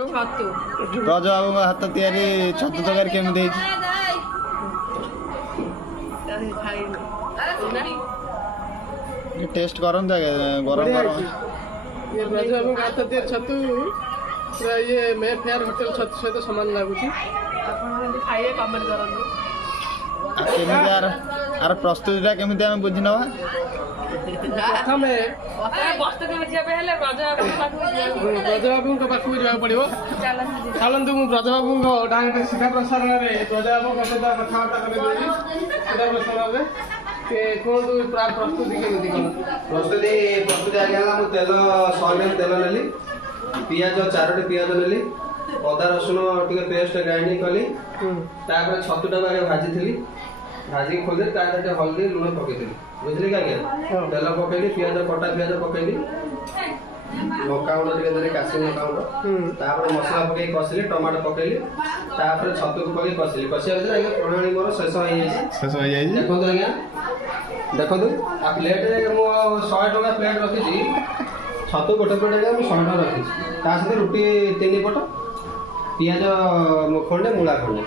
रज बाबू हाथ तैयारी छतु तरकारी केମିତି टेस्ट करंतु आगे गरम गरम ये रज बाबू हाथ तैयारी छतु पूरा ये मैं फेयर होटल छतु सहित समान लागुची खाइए कमेंट करंतु केମିତି आर प्रस्तुतिटा केମିତି ଆମେ बुझी नवा प्रथमे ब्रजबाबू पाखु जावाक पड़ो चलतु मु ब्रजबाबू डायरेक्ट सीधा प्रसारण में ब्रजबाबू सहित कथबार्ता करें सीधा प्रसारण में कहतु प्रस्तुति केमी कौन प्रस्तुति आगे तेल 100 ग्राम तेल नेली पियाज 4टी पियाज नेली अदा रसुण टे पेस्ट ग्राइंडिंग कली छतुटा आगे भाजी भाजी खोली हल्दी लुण पकई बुझे क्या तेल पकईली पियाज कटा पियाज पकईली लंका गुंड टे काश्मीर लंका गुंड मसला पकई कषिली टमाटो पकईली छतु को पकई कषिली कषिया आगे प्रणाली मोर शेष हो देखो आज्ञा देखो आ प्लेट मु 100 टका प्लेट रखी छतु गोटे प्लेट आगे मुझे 100 टका रखी रुटी 3 पट पियाज खंडे मूला खंडे